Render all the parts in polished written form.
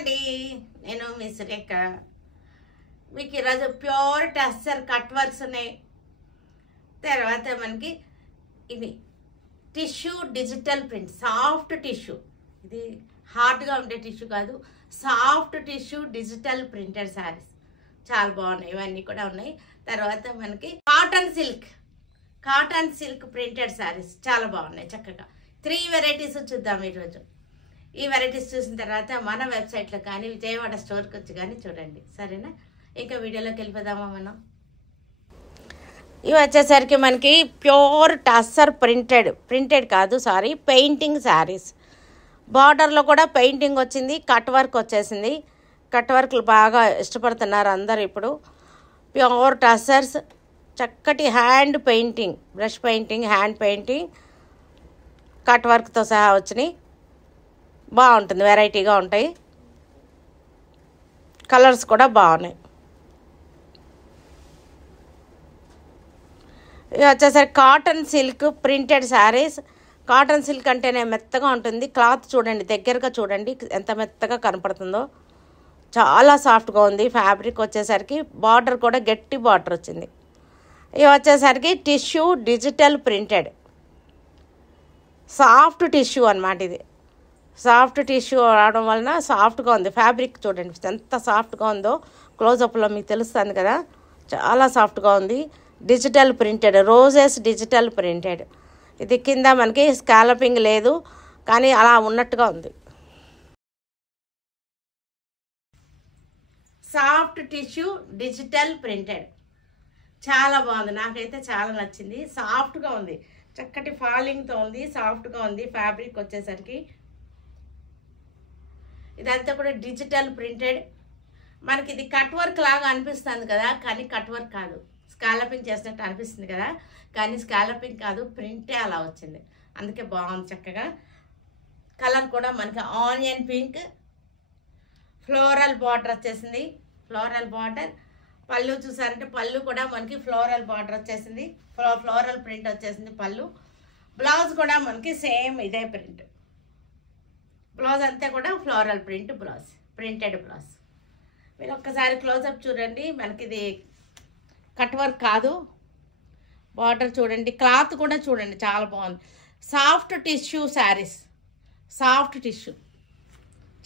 అండి, నేను మీ సురేఖ. మీకు ఈరోజు ప్యూర్ టస్సర్ కట్ వర్క్స్ ఉన్నాయి. తర్వాత మనకి ఇవి tissue digital print, soft tissue. ఇది హార్డ్గా ఉండే టిష్యూ కాదు, soft tissue digital printed saris చాలా బాగున్నాయి. ఇవన్నీ కూడా ఉన్నాయి. తర్వాత మనకి కాటన్ సిల్క్ ప్రింటెడ్ శారీస్ చాలా బాగున్నాయి. చక్కగా 3 వెరైటీస్ చూద్దాం ఈరోజు. ఈ వెరైటీస్ చూసిన తర్వాత మన వెబ్సైట్లో కానీ విజయవాడ స్టోర్కి వచ్చి కానీ చూడండి, సరేనా? ఇంకా వీడియోలోకి వెళ్ళిపోదామా మనం. ఇవి వచ్చేసరికి మనకి ప్యూర్ టస్సర్ ప్రింటెడ్ కాదు, పెయింటింగ్ శారీస్. బార్డర్లో కూడా పెయింటింగ్ వచ్చింది, కట్ వర్క్ వచ్చేసింది. కట్ వర్క్లు బాగా ఇష్టపడుతున్నారు అందరు ఇప్పుడు. ప్యూర్ టస్సర్స్, చక్కటి hand painting, brush painting, hand painting, cut వర్క్తో సహా వచ్చినాయి. బాగుంటుంది, వెరైటీగా ఉంటాయి. కలర్స్ కూడా బాగున్నాయి. ఇవి వచ్చేసరికి cotton silk printed saris. Cotton silk అంటేనే మెత్తగా ఉంటుంది. క్లాత్ చూడండి, దగ్గరగా చూడండి ఎంత మెత్తగా కనపడుతుందో. చాలా సాఫ్ట్గా ఉంది. ఫ్యాబ్రిక్ వచ్చేసరికి బార్డర్ కూడా గట్టి బార్డర్ వచ్చింది. ఇవి వచ్చేసరికి tissue digital printed, soft tissue అన్నమాట. ఇది సాఫ్ట్ టిష్యూ రావడం వలన సాఫ్ట్గా ఉంది. ఫ్యాబ్రిక్ చూడండి ఎంత సాఫ్ట్గా ఉందో, క్లోజప్లో మీకు తెలుస్తుంది కదా, చాలా సాఫ్ట్గా ఉంది. Digital printed, roses digital printed. ఇది కింద మనకి స్కాలపింగ్ లేదు, కానీ అలా ఉన్నట్టుగా ఉంది. సాఫ్ట్ టిష్యూ డిజిటల్ ప్రింటెడ్ చాలా బాగుంది. నాకైతే చాలా నచ్చింది. సాఫ్ట్గా ఉంది, చక్కటి ఫాలింగ్తో ఉంది, సాఫ్ట్గా ఉంది. ఫ్యాబ్రిక్ వచ్చేసరికి ఇదంతా కూడా డిజిటల్ ప్రింటెడ్. మనకి ఇది కట్ వర్క్ లాగా అనిపిస్తుంది కదా, కానీ కట్ వర్క్ కాదు. స్కాలపింగ్ చేసినట్టు అనిపిస్తుంది కదా, కానీ స్కాలపింగ్ కాదు, ప్రింటే అలా వచ్చింది. అందుకే బాగుంది చక్కగా. కలర్ కూడా మనకి ఆనియన్ పింక్, ఫ్లోరల్ బార్డర్ వచ్చేసింది. Floral border. పళ్ళు చూసారంటే పళ్ళు కూడా మనకి ఫ్లోరల్ బార్డర్ వచ్చేసింది, ఫ్లోరల్ ప్రింట్ వచ్చేసింది పళ్ళు. బ్లౌజ్ కూడా మనకి సేమ్ ఇదే ప్రింట్. బ్లౌజ్ అంతా కూడా floral print blouse, printed blouse. మీరు ఒక్కసారి క్లోజప్ చూడండి, మనకి ఇది కట్ వర్క్ కాదు. బార్డర్ చూడండి, క్లాత్ కూడా చూడండి చాలా బాగుంది. Soft tissue saris, soft tissue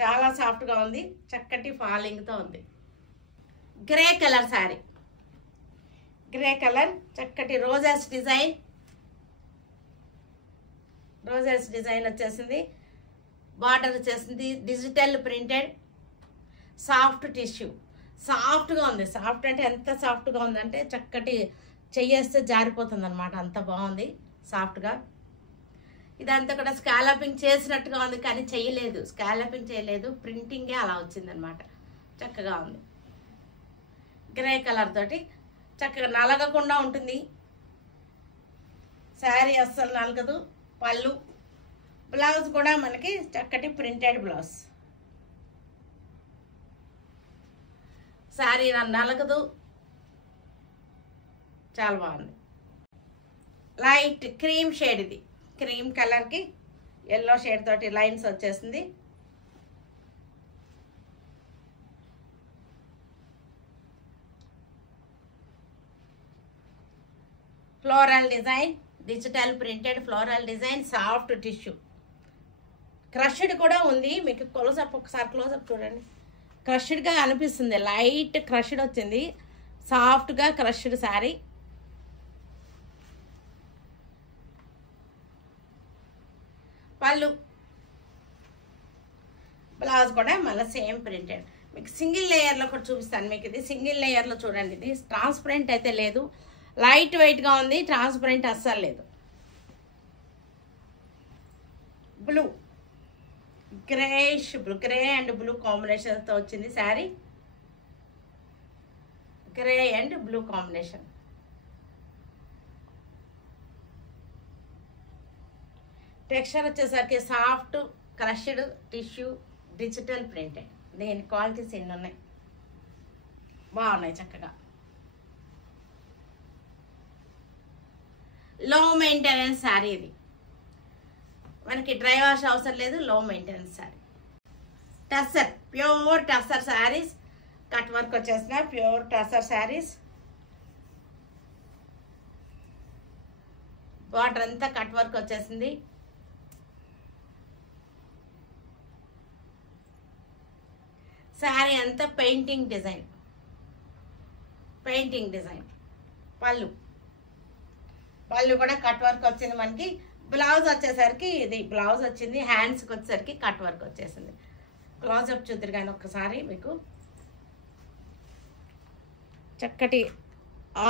చాలా సాఫ్ట్గా ఉంది, చక్కటి ఫాలింగ్తో ఉంది. Grey colour sari, grey colour, చక్కటి రోజెస్ డిజైన్ వచ్చేసింది. బార్డర్ వచ్చేసింది డిజిటల్ ప్రింటెడ్, సాఫ్ట్ టిష్యూ, సాఫ్ట్గా ఉంది. సాఫ్ట్ అంటే ఎంత సాఫ్ట్గా ఉందంటే చక్కటి చెయ్యేస్తే జారిపోతుంది అనమాట, అంత బాగుంది సాఫ్ట్గా. ఇదంతా కూడా స్కాలపింగ్ చేసినట్టుగా ఉంది, కానీ చేయలేదు, స్కాలపింగ్ చేయలేదు, ప్రింటింగే అలా వచ్చిందనమాట. చక్కగా ఉంది. గ్రే కలర్ తోటి చక్కగా నలగకుండా ఉంటుంది శారీ, అస్సలు నలగదు. పళ్ళు, బ్లౌజ్ కూడా మనకి చక్కటి ప్రింటెడ్ బ్లౌజ్. శారీ నలగదు, చాలా బాగుంది. లైట్ క్రీమ్ షేడ్, ఇది క్రీమ్ కలర్కి ఎల్లో షేడ్ తోటి లైన్స్ వచ్చేసింది. Floral design, digital printed floral design, soft tissue. Crushed కూడా ఉంది. మీకు క్లోజప్ ఒకసారి క్లోజప్ చూడండి, క్రష్డ్గా అనిపిస్తుంది. లైట్ క్రష్డ్ వచ్చింది, సాఫ్ట్గా క్రష్డ్ శారీ. పళ్ళు, బ్లౌజ్ కూడా మళ్ళీ సేమ్ ప్రింటెడ్. మీకు సింగిల్ లేయర్లో కూడా చూపిస్తాను. మీకు ఇది సింగిల్ లేయర్లో చూడండి, ఇది ట్రాన్స్పరెంట్ అయితే లేదు, లైట్ వెయిట్గా ఉంది, ట్రాన్స్పరెంట్ అస్సలు లేదు. బ్లూ, గ్రే అండ్ బ్లూ కాంబినేషన్తో వచ్చింది sari. Grey and blue combination. Texture వచ్చేసరికి soft crushed tissue digital printed. దీని క్వాలిటీస్ ఎన్ని ఉన్నాయి, బాగున్నాయి చక్కగా. లో మెయింటెనెన్స్ శారీ ఇది, మనకి డ్రై వాష్ అవసరం లేదు, లో maintenance sari. Tussar, pure tussar saris, cut work వచ్చేసిన ప్యూర్ టస్సర్ శారీస్. బార్డర్ అంతా కట్ వర్క్ వచ్చేసింది. శారీ అంతా పెయింటింగ్ డిజైన్. పళ్ళు కూడా కట్ వర్క్ వచ్చింది మనకి. బ్లౌజ్ వచ్చేసరికి ఇది బ్లౌజ్ వచ్చింది. హ్యాండ్స్కి వచ్చేసరికి కట్ వర్క్ వచ్చేసింది. క్లోజప్ చూద్దరు కానీ ఒక్కసారి మీకు చక్కటి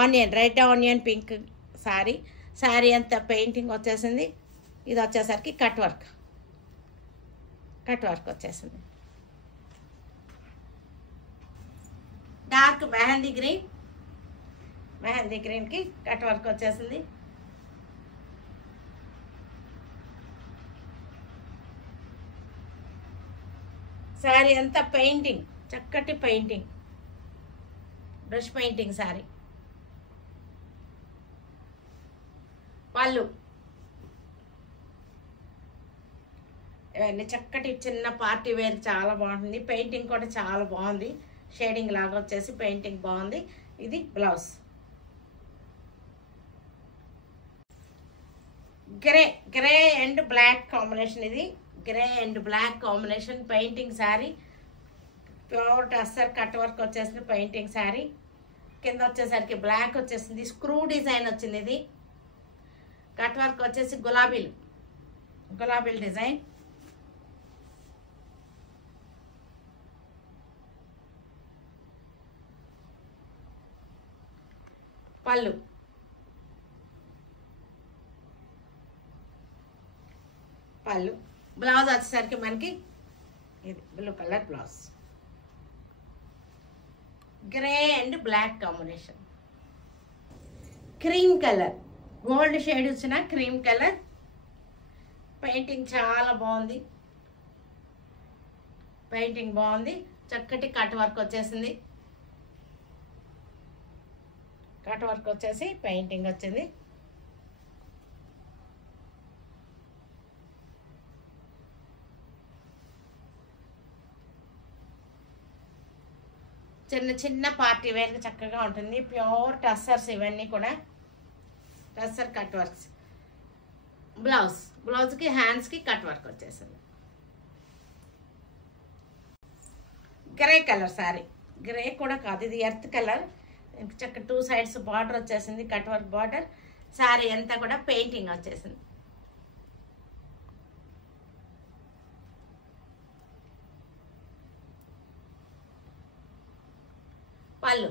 onion, red onion pink sari అంతా పెయింటింగ్ వచ్చేసింది. ఇది వచ్చేసరికి కట్ వర్క్ వచ్చేసింది. డార్క్ మెహందీ గ్రీన్కి కట్ వర్క్ వచ్చేసింది. శారీ అంతా పెయింటింగ్, చక్కటి పెయింటింగ్, బ్రష్ పెయింటింగ్ శారీ. పళ్ళు ఇవన్నీ చక్కటి చిన్న పార్టీ వేర్, చాలా బాగుంటుంది. పెయింటింగ్ కూడా చాలా బాగుంది. షేడింగ్ లాగా వచ్చేసి పెయింటింగ్ బాగుంది. ఇది blouse. Grey and black combination. ఇది grey and black combination painting sari. Pure tussar cut work వచ్చేసింది పెయింటింగ్ శారీ. కింద వచ్చేసరికి బ్లాక్ వచ్చేసింది. స్క్రూ డిజైన్ వచ్చింది. ఇది కట్ వర్క్ వచ్చేసి గులాబీలు డిజైన్. పళ్ళు బ్లౌజ్ వచ్చేసరికి మనకి ఇది blue colour blouse. Grey and black combination. Cream colour, gold shade వచ్చిన క్రీమ్ కలర్. పెయింటింగ్ చాలా బాగుంది. చక్కటి కట్ వర్క్ వచ్చేసింది. కట్ వర్క్ వచ్చేసి పెయింటింగ్ వచ్చింది. చిన్న పార్టీ వేర్కి చక్కగా ఉంటుంది. ప్యూర్ టస్సర్స్ ఇవన్నీ కూడా టస్సర్ కట్ వర్క్స్. బ్లౌజ్కి హ్యాండ్స్కి కట్ వర్క్ వచ్చేసింది. Grey colour sari. గ్రే కూడా కాదు, ఇది ఎర్త్ కలర్. చక్క 2 సైడ్స్ బార్డర్ వచ్చేసింది, కట్ వర్క్ బార్డర్. శారీ అంతా కూడా పెయింటింగ్ వచ్చేసింది. పళ్ళు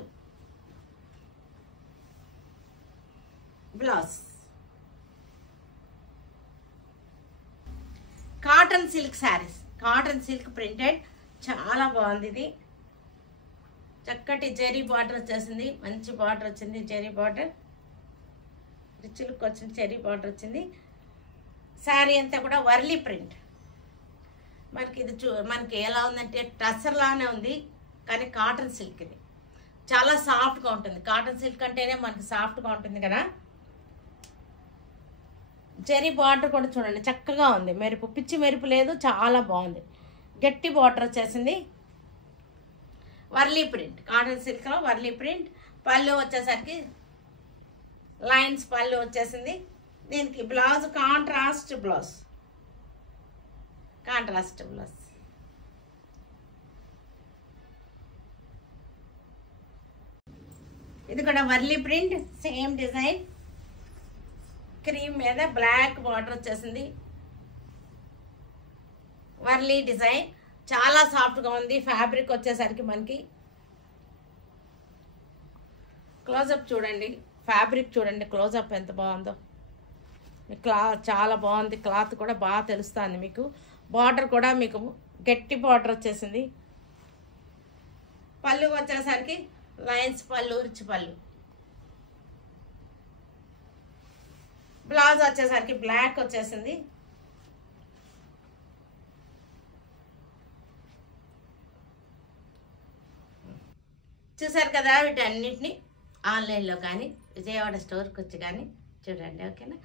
blouse. Cotton silk saris, cotton silk printed, చాలా బాగుంది. ఇది చక్కటి జెరీ బార్డర్ వచ్చేసింది. మంచి బార్డర్ వచ్చింది, జెరీ బార్డర్. రిచ్ లుక్ వచ్చింది, జెరీ బార్డర్ వచ్చింది. శారీ అంతా కూడా వర్లీ ప్రింట్. మనకి ఇది మనకి ఎలా ఉందంటే టస్సర్ లానే ఉంది, కానీ కాటన్ సిల్క్. ఇది చాలా సాఫ్ట్గా ఉంటుంది. కాటన్ సిల్క్ అంటేనే మనకి సాఫ్ట్గా ఉంటుంది కదా. జెరీ బార్డర్ కూడా చూడండి చక్కగా ఉంది. పిచ్చి మెరుపు లేదు, చాలా బాగుంది. గట్టి బార్డర్ వచ్చేసింది. వర్లీ ప్రింట్, కాటన్ సిల్క్లో వర్లీ ప్రింట్. పళ్ళు వచ్చేసరికి లైన్స్ పళ్ళు వచ్చేసింది. దీనికి బ్లౌజ్ కాంట్రాస్ట్ బ్లౌజ్. ఇది కూడా Warli print, same design. Cream మీద బ్లాక్ బార్డర్ వచ్చేసింది. వర్లీ డిజైన్, చాలా సాఫ్ట్గా ఉంది. ఫ్యాబ్రిక్ వచ్చేసరికి మనకి క్లోజప్ చూడండి, ఫ్యాబ్రిక్ చూడండి, క్లోజప్ ఎంత బాగుందో. క్లాత్ చాలా బాగుంది. క్లాత్ కూడా బాగా తెలుస్తుంది మీకు. బార్డర్ కూడా మీకు గట్టి బార్డర్ వచ్చేసింది. పళ్ళు వచ్చేసరికి లైన్స్ పళ్ళు, రిచ్ పళ్ళు. బ్లౌజ్ వచ్చేసరికి బ్లాక్ వచ్చేసింది. చూసారు కదా, వీటన్నిటిని ఆన్లైన్లో కానీ విజయవాడ స్టోర్కి వచ్చి కానీ చూడండి. ఓకేనా?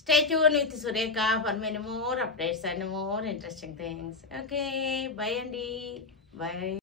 Stay tuned with Sureka for many more updates and more interesting things. Okay, bye Andy. Bye.